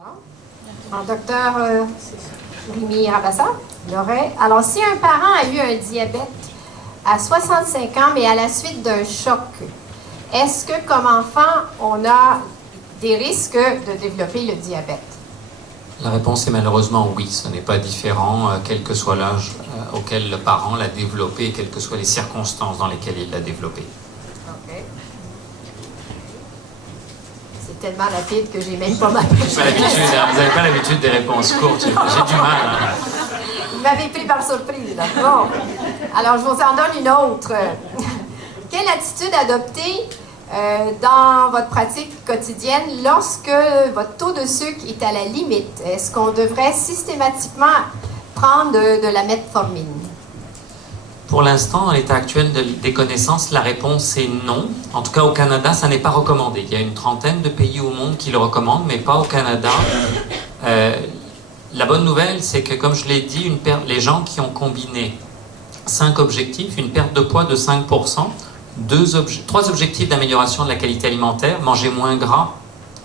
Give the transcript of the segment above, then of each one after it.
En docteur Rémi Rabassa, Loret. Alors, si un parent a eu un diabète à 65 ans, mais à la suite d'un choc, est-ce que, comme enfant, on a des risques de développer le diabète? La réponse est malheureusement oui. Ce n'est pas différent, quel que soit l'âge auquel le parent l'a développé, et quelles que soient les circonstances dans lesquelles il l'a développé. OK. C'est tellement rapide que j'ai même pas ma Vous n'avez pas l'habitude des réponses courtes. J'ai du mal. Vous m'avez pris par surprise, là. Bon. Alors, je vous en donne une autre. Quelle attitude adopter dans votre pratique quotidienne lorsque votre taux de sucre est à la limite? Est-ce qu'on devrait systématiquement prendre de la metformine? Pour l'instant, dans l'état actuel des connaissances, la réponse est non. En tout cas, au Canada, ça n'est pas recommandé. Il y a une trentaine de pays au monde qui le recommandent, mais pas au Canada. La bonne nouvelle, c'est que, comme je l'ai dit, les gens qui ont combiné 5 objectifs, une perte de poids de 5%, 3 objectifs d'amélioration de la qualité alimentaire, manger moins gras,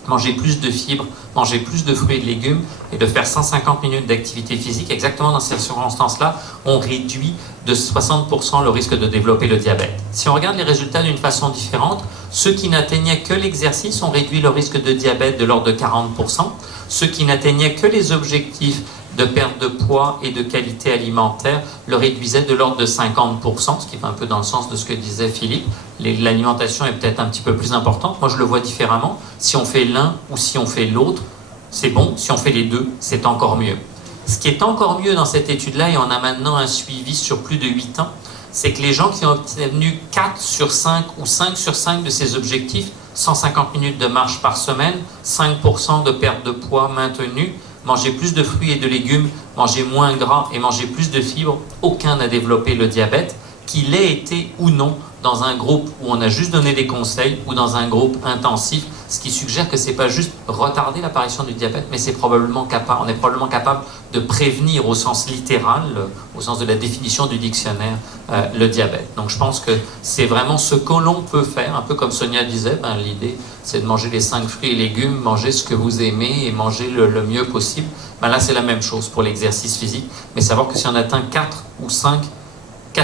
manger plus de fibres, manger plus de fruits et de légumes et de faire 150 minutes d'activité physique, exactement dans ces circonstances-là, on réduit de 60% le risque de développer le diabète. Si on regarde les résultats d'une façon différente, ceux qui n'atteignaient que l'exercice ont réduit le risque de diabète de l'ordre de 40%. Ceux qui n'atteignaient que les objectifs de perte de poids et de qualité alimentaire le réduisaient de l'ordre de 50%, ce qui va un peu dans le sens de ce que disait Philippe. L'alimentation est peut-être un petit peu plus importante. Moi, je le vois différemment. Si on fait l'un ou si on fait l'autre, c'est bon. Si on fait les deux, c'est encore mieux. Ce qui est encore mieux dans cette étude-là, et on a maintenant un suivi sur plus de 8 ans, c'est que les gens qui ont obtenu 4 sur 5 ou 5 sur 5 de ces objectifs, 150 minutes de marche par semaine, 5% de perte de poids maintenue, manger plus de fruits et de légumes, manger moins gras et manger plus de fibres, aucun n'a développé le diabète, qu'il ait été ou non dans un groupe où on a juste donné des conseils ou dans un groupe intensif, ce qui suggère que c'est pas juste retarder l'apparition du diabète, mais on est probablement capable de prévenir au sens littéral, au sens de la définition du dictionnaire, le diabète. Donc je pense que c'est vraiment ce que l'on peut faire, un peu comme Sonia disait, l'idée c'est de manger les 5 fruits et légumes, manger ce que vous aimez et manger le mieux possible. Là c'est la même chose pour l'exercice physique, mais savoir que si on atteint 4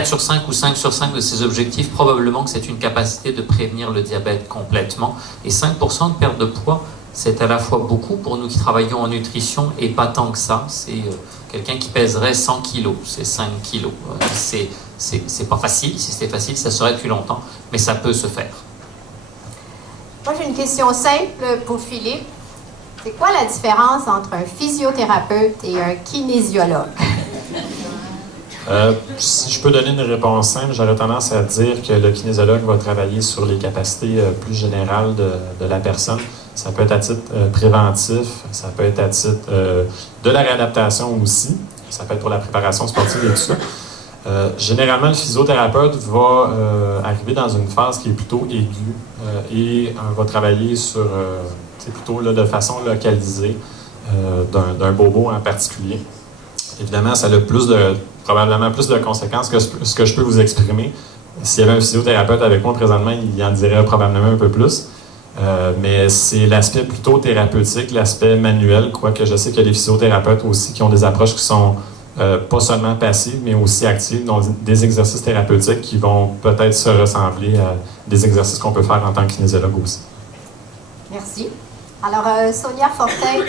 sur 5 ou 5 sur 5 de ces objectifs, probablement que c'est une capacité de prévenir le diabète complètement. Et 5% de perte de poids, c'est à la fois beaucoup pour nous qui travaillons en nutrition et pas tant que ça. C'est quelqu'un qui pèserait 100 kilos, c'est 5 kilos. C'est pas facile. Si c'était facile, ça serait depuis longtemps, mais ça peut se faire. Moi, j'ai une question simple pour Philippe. C'est quoi la différence entre un physiothérapeute et un kinésiologue? Si je peux donner une réponse simple, j'aurais tendance à dire que le kinésiologue va travailler sur les capacités plus générales de la personne. Ça peut être à titre préventif, ça peut être à titre de la réadaptation aussi, ça peut être pour la préparation sportive et tout ça. Généralement, le physiothérapeute va arriver dans une phase qui est plutôt aiguë et va travailler sur, plutôt là, de façon localisée d'un bobo en particulier. Évidemment, ça a probablement plus de conséquences que ce que je peux vous exprimer. S'il y avait un physiothérapeute avec moi présentement, il en dirait probablement un peu plus. Mais c'est l'aspect plutôt thérapeutique, l'aspect manuel, quoique je sais qu'il y a des physiothérapeutes aussi qui ont des approches qui sont pas seulement passives, mais aussi actives, donc des exercices thérapeutiques qui vont peut-être se ressembler à des exercices qu'on peut faire en tant que kinésiologue aussi. Merci. Alors, Sonia Fortin,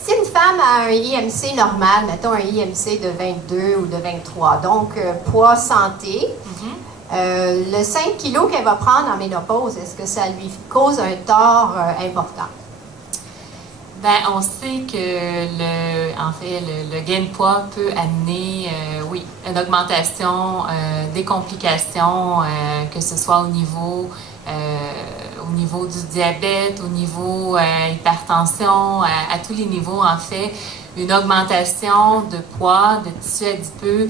si une femme a un IMC normal, mettons un IMC de 22 ou de 23, donc poids santé, le 5 kilos qu'elle va prendre en ménopause, est-ce que ça lui cause un tort important? On sait que le gain de poids peut amener, une augmentation des complications, que ce soit au niveau du diabète, au niveau hypertension, à tous les niveaux, en fait, une augmentation de poids, de tissu adipeux,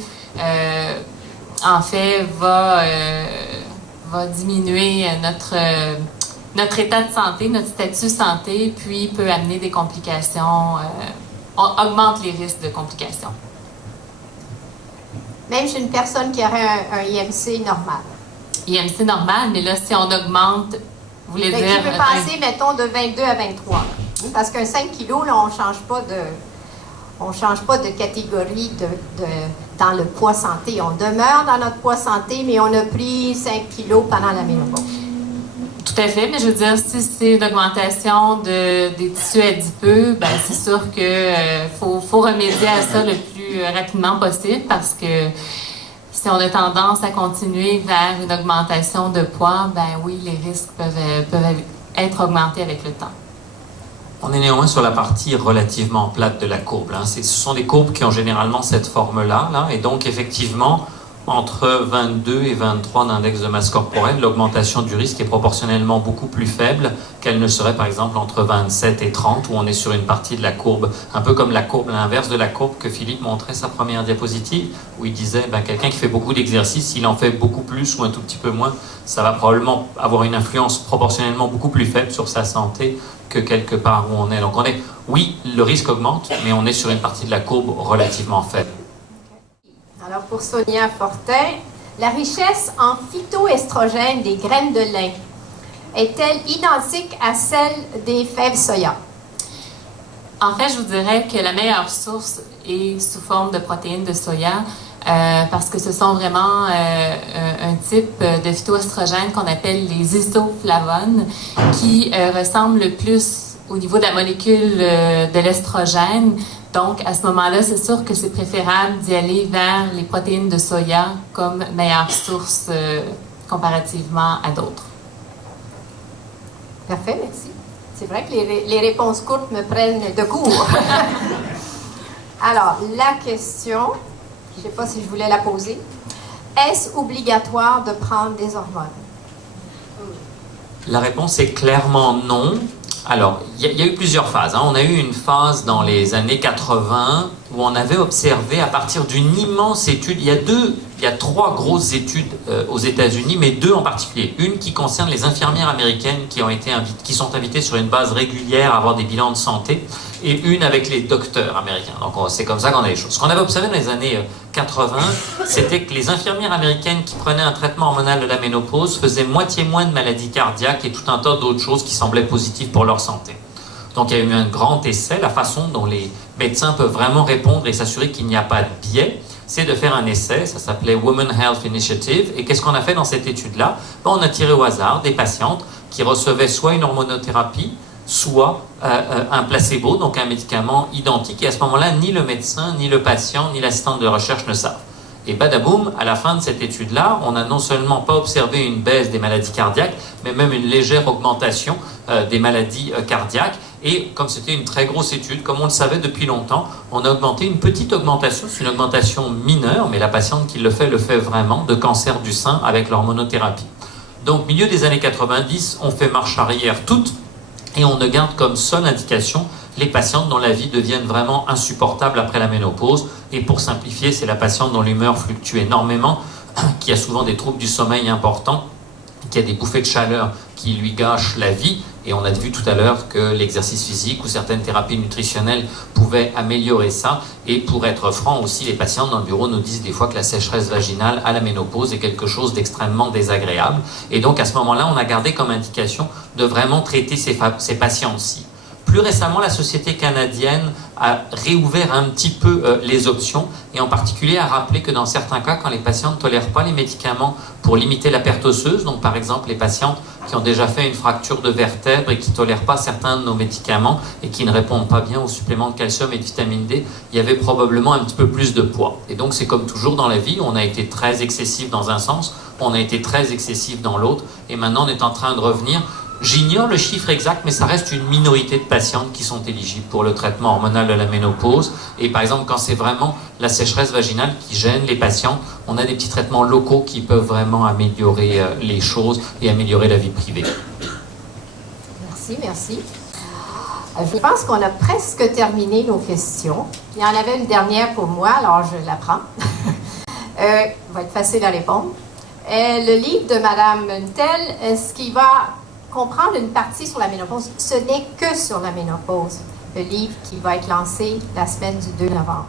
en fait, va diminuer notre état de santé, notre statut santé, puis peut amener des complications, augmente les risques de complications. Même chez une personne qui aurait un IMC normal? IMC normal, mais là, si on augmente, vous voulez dire... Qui peut passer, mettons, de 22 à 23. parce qu'un 5 kilos, là, on ne change pas de catégorie dans le poids santé. On demeure dans notre poids santé, mais on a pris 5 kilos pendant la ménopause. Tout à fait, mais je veux dire, si c'est une augmentation des tissus adipeux, ben c'est sûr que faut remédier à ça le plus rapidement possible parce que si on a tendance à continuer vers une augmentation de poids, ben oui, les risques peuvent être augmentés avec le temps. On est néanmoins sur la partie relativement plate de la courbe. Hein. Ce sont des courbes qui ont généralement cette forme-là, là, et donc effectivement, entre 22 et 23 d'index de masse corporelle, l'augmentation du risque est proportionnellement beaucoup plus faible qu'elle ne serait par exemple entre 27 et 30, où on est sur une partie de la courbe, un peu comme la courbe, l'inverse de la courbe que Philippe montrait sa première diapositive, où il disait quelqu'un qui fait beaucoup d'exercices, s'il en fait beaucoup plus ou un tout petit peu moins, ça va probablement avoir une influence proportionnellement beaucoup plus faible sur sa santé que quelque part où on est. Donc oui, le risque augmente, mais on est sur une partie de la courbe relativement faible. Alors, pour Sonia Fortin, la richesse en phytoestrogènes des graines de lin est-elle identique à celle des fèves soya? En fait, je vous dirais que la meilleure source est sous forme de protéines de soya parce que ce sont vraiment un type de phytoestrogènes qu'on appelle les isoflavones qui ressemblent le plus au niveau de la molécule de l'estrogène. Donc, à ce moment-là, c'est sûr que c'est préférable d'y aller vers les protéines de soya comme meilleure source comparativement à d'autres. Parfait, merci. C'est vrai que les réponses courtes me prennent de court. Alors, la question, je ne sais pas si je voulais la poser. Est-ce obligatoire de prendre des hormones? La réponse est clairement non. Alors, il y a eu plusieurs phases. Hein. On a eu une phase dans les années 80 où on avait observé à partir d'une immense étude, il y a 3 grosses études aux États-Unis, mais 2 en particulier. Une qui concerne les infirmières américaines qui sont invitées sur une base régulière à avoir des bilans de santé, et une avec les docteurs américains. Donc c'est comme ça qu'on a les choses. Ce qu'on avait observé dans les années 80, c'était que les infirmières américaines qui prenaient un traitement hormonal de la ménopause faisaient moitié moins de maladies cardiaques et tout un tas d'autres choses qui semblaient positives pour leur santé. Donc il y a eu un grand essai. La façon dont les médecins peuvent vraiment répondre et s'assurer qu'il n'y a pas de biais, c'est de faire un essai. Ça s'appelait Women Health Initiative. Et qu'est-ce qu'on a fait dans cette étude-là? On a tiré au hasard des patientes qui recevaient soit une hormonothérapie, soit un placebo, donc un médicament identique. Et à ce moment-là, ni le médecin, ni le patient, ni l'assistante de recherche ne savent. Et badaboum, à la fin de cette étude-là, on n'a non seulement pas observé une baisse des maladies cardiaques, mais même une légère augmentation des maladies cardiaques. Et comme c'était une très grosse étude, comme on le savait depuis longtemps, on a augmenté une petite augmentation, c'est une augmentation mineure, mais la patiente qui le fait vraiment, de cancer du sein avec l'hormonothérapie. Donc, milieu des années 90, on fait marche arrière toute, et on ne garde comme seule indication les patientes dont la vie devient vraiment insupportable après la ménopause. Et pour simplifier, c'est la patiente dont l'humeur fluctue énormément, qui a souvent des troubles du sommeil importants, qui a des bouffées de chaleur qui lui gâchent la vie. Et on a vu tout à l'heure que l'exercice physique ou certaines thérapies nutritionnelles pouvaient améliorer ça. Et pour être franc aussi, les patientes dans le bureau nous disent des fois que la sécheresse vaginale à la ménopause est quelque chose d'extrêmement désagréable. Et donc à ce moment-là, on a gardé comme indication de vraiment traiter ces patientes-ci. Plus récemment, la Société canadienne a réouvert un petit peu les options et en particulier a rappelé que dans certains cas, quand les patients ne tolèrent pas les médicaments pour limiter la perte osseuse, donc par exemple les patientes qui ont déjà fait une fracture de vertèbre et qui ne tolèrent pas certains de nos médicaments et qui ne répondent pas bien aux suppléments de calcium et de vitamine D, il y avait probablement un petit peu plus de poids. Et donc c'est comme toujours dans la vie, on a été très excessif dans un sens, on a été très excessif dans l'autre et maintenant on est en train de revenir. J'ignore le chiffre exact, mais ça reste une minorité de patientes qui sont éligibles pour le traitement hormonal de la ménopause. Et par exemple, quand c'est vraiment la sécheresse vaginale qui gêne les patients, on a des petits traitements locaux qui peuvent vraiment améliorer les choses et améliorer la vie privée. Merci. Je pense qu'on a presque terminé nos questions. Il y en avait une dernière pour moi, alors je la prends. Va être facile à répondre. Le livre de Mme Untel, est-ce qu'il va comprendre une partie sur la ménopause? Ce n'est que sur la ménopause, le livre qui va être lancé la semaine du 2 novembre.